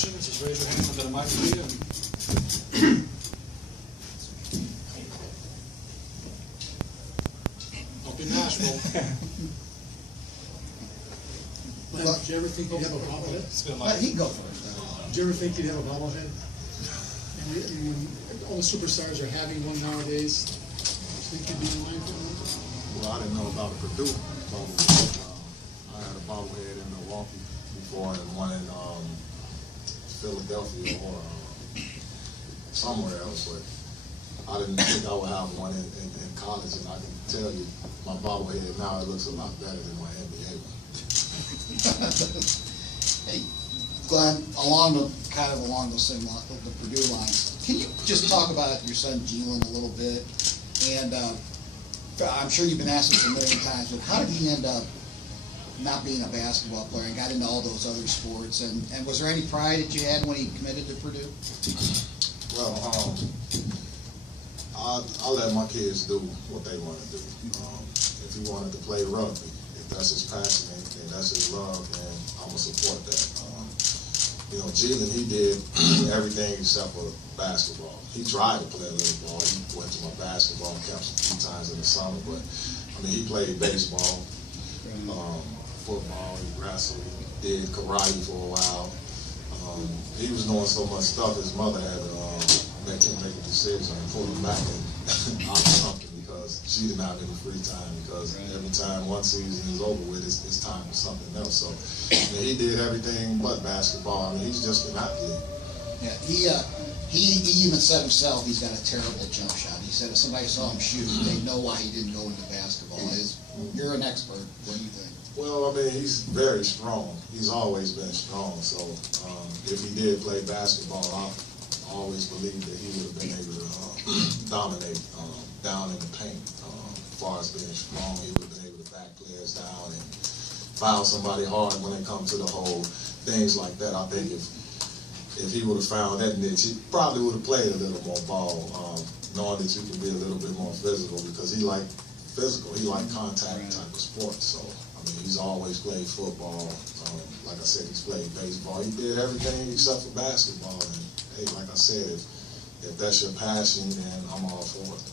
questions, just raise your hand. I'll get a mic for you. Don't be bashful. Len, did you ever think you'd have a bobblehead? He'd go first. Did you ever think you'd have a bobblehead? And all the superstars are having one nowadays. Do you think you'd be in line for one? Well, I didn't know about a Purdue bobblehead. I had a bobblehead in Milwaukee before and one in Philadelphia or somewhere else, but I didn't think I would have one in college, and I can tell you, my bobblehead now, it looks a lot better than my NBA one. Hey, Glenn, along those same lines, the Purdue lines, can you just talk about your son Jalen a little bit? And I'm sure you've been asked this a million times, but how did he end up not being a basketball player and got into all those other sports? And was there any pride that you had when he committed to Purdue? Well, I let my kids do what they want to do. If he wanted to play rugby, if that's his passion and that's his love, then I'm going to support that. Jalen, he did everything except for basketball. He tried to play a little ball. He went to my basketball camps a few times in the summer, but he played baseball, football, he wrestled, he did karate for a while. He was doing so much stuff, his mother had to make him make a decision and pull him back and out of something because she didn't have any free time, because every time one season is over with, it's time for something else. So he did everything but basketball. He's just an athlete. Yeah, he even said himself he's got a terrible jump shot. He said if somebody saw him shoot, they'd know why he didn't go into basketball. You're an expert. What do you think? Well, he's very strong. He's always been strong. So if he did play basketball, I always believed that he would have been able to dominate down in the paint. As far as being strong, he would have been able to back players down and foul somebody hard when it comes to the hole, things like that. I think if he would have found that niche, he probably would have played a little more ball, knowing that you can be a little bit more physical, because he liked physical, he liked contact type of sports. So he's always played football. Like I said, he's played baseball. He did everything except for basketball. And hey, like I said, if that's your passion, then I'm all for it.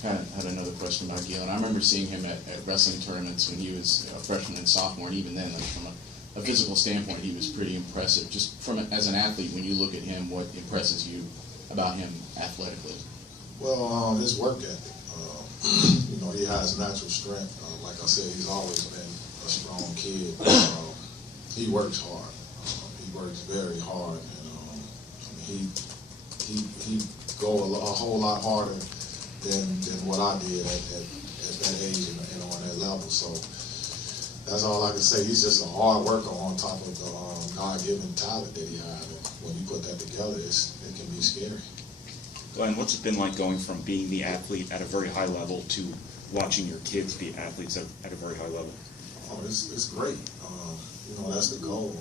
Had another question about Galen. I remember seeing him at wrestling tournaments when he was a freshman and sophomore, and even then, from a physical standpoint, he was pretty impressive. Just as an athlete, when you look at him, what impresses you about him athletically? Well, his work ethic. He has natural strength. Like I said, he's always been a strong kid. He works hard. He works very hard, and he go a whole lot harder than what I did at that age and on that level. So that's all I can say. He's just a hard worker on top of the God-given talent that he has. And when you put that together, it can be scary. Glenn, what's it been like going from being the athlete at a very high level to watching your kids be athletes at a very high level? Oh, it's great. That's the goal.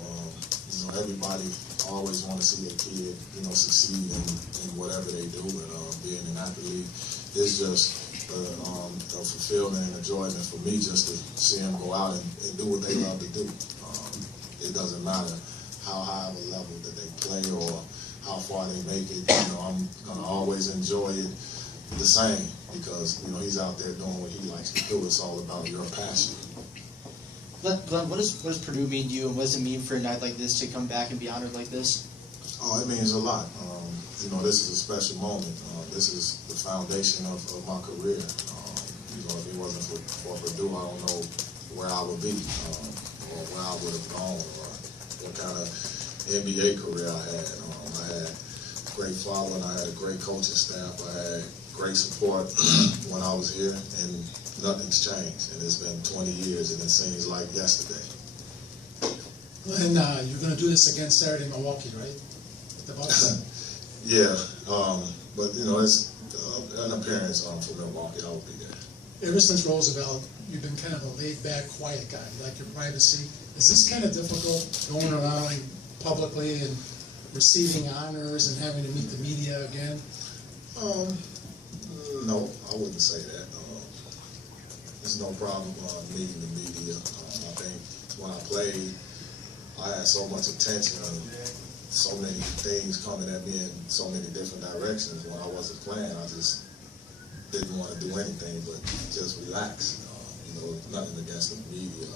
Everybody always want to see a kid, succeed in whatever they do. And being an athlete is just a fulfillment and enjoyment for me, just to see them go out and do what they love to do. It doesn't matter how high of a level that they play or how far they make it. I'm gonna always enjoy it the same, because he's out there doing what he likes to do. It's all about your passion. Glenn, what does Purdue mean to you, and what does it mean for a night like this to come back and be honored like this? Oh, it means a lot. This is a special moment. This is the foundation of my career. If it wasn't for Purdue, I don't know where I would be, or where I would have gone, or what kind of NBA career I had. I had a great following. I had a great coaching staff. I had great support when I was here, and nothing's changed. And it's been 20 years, and it seems like yesterday. And you're going to do this again Saturday in Milwaukee, right? The Bucks. Yeah, but it's an appearance for Milwaukee. I will be there. Ever since Roosevelt, you've been kind of a laid-back, quiet guy. You like your privacy. Is this kind of difficult, going around publicly and receiving honors and having to meet the media again? No, I wouldn't say that. There's no problem meeting the media. I think when I played, I had so much attention and so many things coming at me in so many different directions. When I wasn't playing, I just didn't want to do anything but just relax. Nothing against the media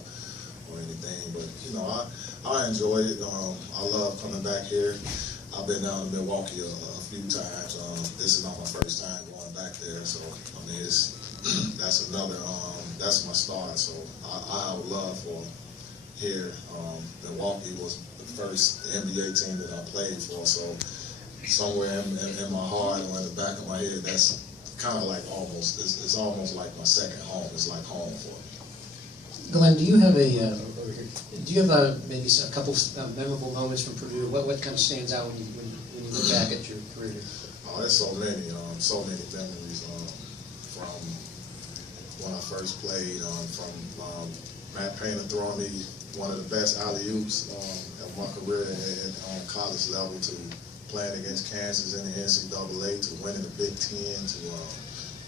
or anything, but I enjoyed it. I love coming back here. I've been down to Milwaukee a few times. This is not my first time going back there, so I mean that's another that's my start. So I would love for here. Milwaukee was the first NBA team that I played for, so somewhere in my heart or in the back of my head, that's kind of like it's almost like my second home. It's like home for me. Glenn, do you have maybe a couple memorable moments from Purdue? What kind of stands out when you look back at your career? Oh, there's so many memories from when I first played. From Matt Painter throwing me one of the best alley-oops of my career on college level, to playing against Kansas in the NCAA, to winning the Big Ten, to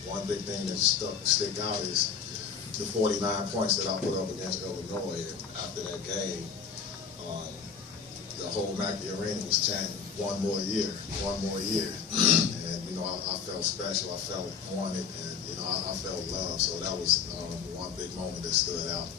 one big thing that stick out is the 49 points that I put up against Illinois. And after that game, the whole Mackey Arena was chanting, one more year. And, I felt special, I felt wanted, and, I felt loved. So that was one big moment that stood out.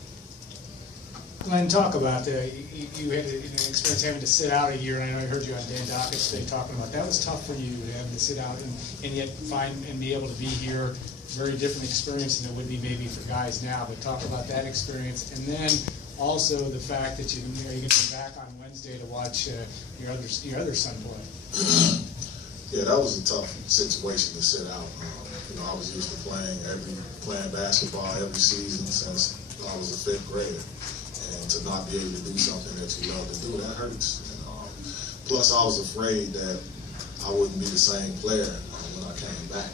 Glenn, talk about you had an experience having to sit out a year, and I know I heard you on Dan Dockett's today talking about that. Was tough for you having to sit out and yet find and be able to be here. Very different experience than it would be maybe for guys now. But talk about that experience, and then also the fact that you're going to be back on Wednesday to watch your other son play. Yeah, that was a tough situation to sit out. I was used to playing basketball every season since I was a fifth grader. And to not be able to do something that you love to do, that hurts. Plus, I was afraid that I wouldn't be the same player when I came back.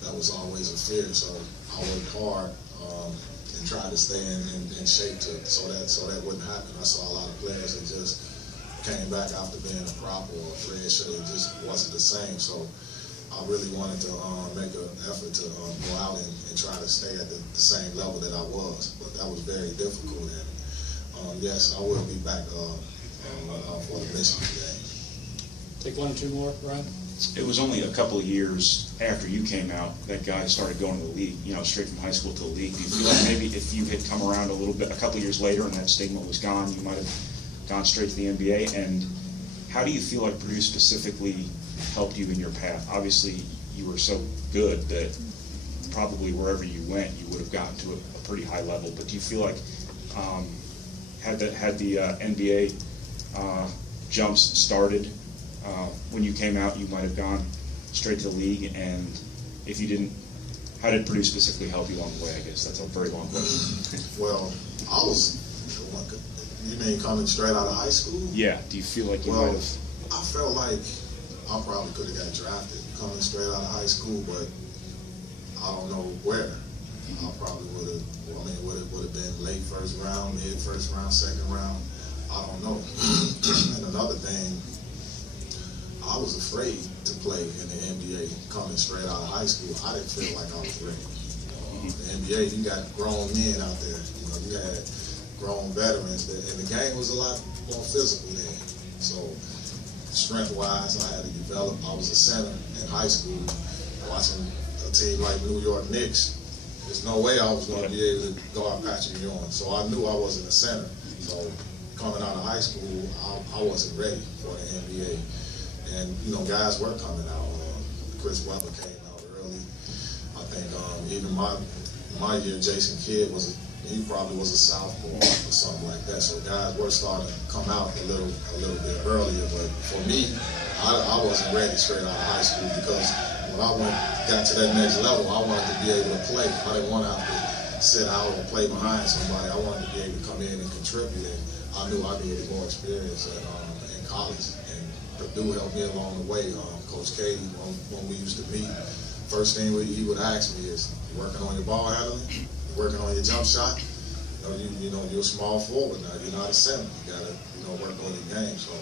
That was always a fear. So I worked hard and tried to stay in shape so that wouldn't happen. I saw a lot of players that just came back after being a prop or a red shirt. It just wasn't the same. So I really wanted to make an effort to go out and try to stay at the same level that I was. But that was very difficult. And yes, I will be back for the Michigan game. Take one or two more, Ryan? It was only a couple of years after you came out that guys started going to the league, straight from high school to the league. Do you feel like maybe if you had come around a couple of years later and that stigma was gone, you might have gone straight to the NBA? And how do you feel like Purdue specifically helped you in your path? Obviously, you were so good that probably wherever you went, you would have gotten to a pretty high level. But do you feel like had the NBA jumps started when you came out, you might have gone straight to the league? And if you didn't, how did Purdue specifically help you along the way? I guess that's a very long question. Well, you mean coming straight out of high school? Yeah. Do you feel like you might have? I felt like I probably could have got drafted coming straight out of high school, but I don't know where. I probably would have. Would have been late first round, mid first round, second round. I don't know. And another thing, I was afraid to play in the NBA coming straight out of high school. I didn't feel like I was ready. The NBA, you got grown men out there. You had grown veterans, and the game was a lot more physical then. So strength-wise, I had to develop. I was a center in high school, watching a team like New York Knicks. There's no way I was going to be able to go out Patrick Ewing. So I knew I wasn't a center. So coming out of high school, I wasn't ready for the NBA. And, guys were coming out. Chris Webber came out early. I think even my year, Jason Kidd he probably was a sophomore or something like that. So guys were starting to come out a little bit earlier. But for me, I wasn't ready straight out of high school, because when I got to that next level, I wanted to be able to play. I didn't want to have to sit out or play behind somebody. I wanted to be able to come in and contribute. And I knew I needed more experience in college. And Purdue helped me along the way. Coach K, when we used to meet, first thing he would ask me is, you working on your ball handling? You working on your jump shot? You're a small forward now. You're not a center. You got to work on your game. So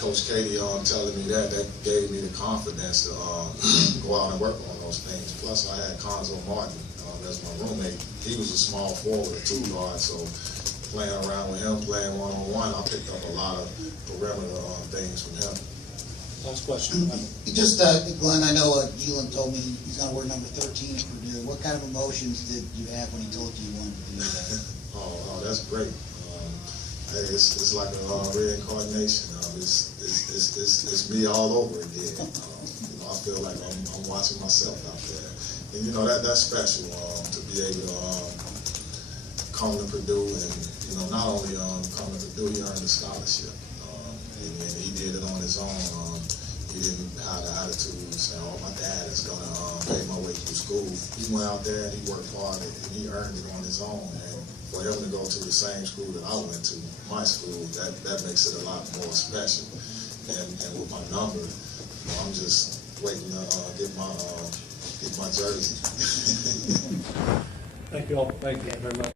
Coach Katie telling me that gave me the confidence to go out and work on those things. Plus, I had Conzo Martin as my roommate. He was a small forward, 2 guard, so playing around with him, playing one-on-one, I picked up a lot of perimeter things from him. Last question. Just, Glenn, I know Elon told me he's gonna wear number 13 at Purdue. What kind of emotions did you have when he told you wanted to do that? Oh, that's great. Hey, it's like a reincarnation. It's me all over again. I feel like I'm watching myself out there, and that's special to be able to come to Purdue, and not only come to Purdue, he earned a scholarship, and he did it on his own. He didn't have the attitude saying, "Oh, my dad is gonna pay my way through school." He went out there and he worked hard, and he earned it on his own. And for him to go to the same school that I went to, my school, that makes it a lot more special. And with my number, I'm just waiting to get my jersey. Thank you all. Thank you very much.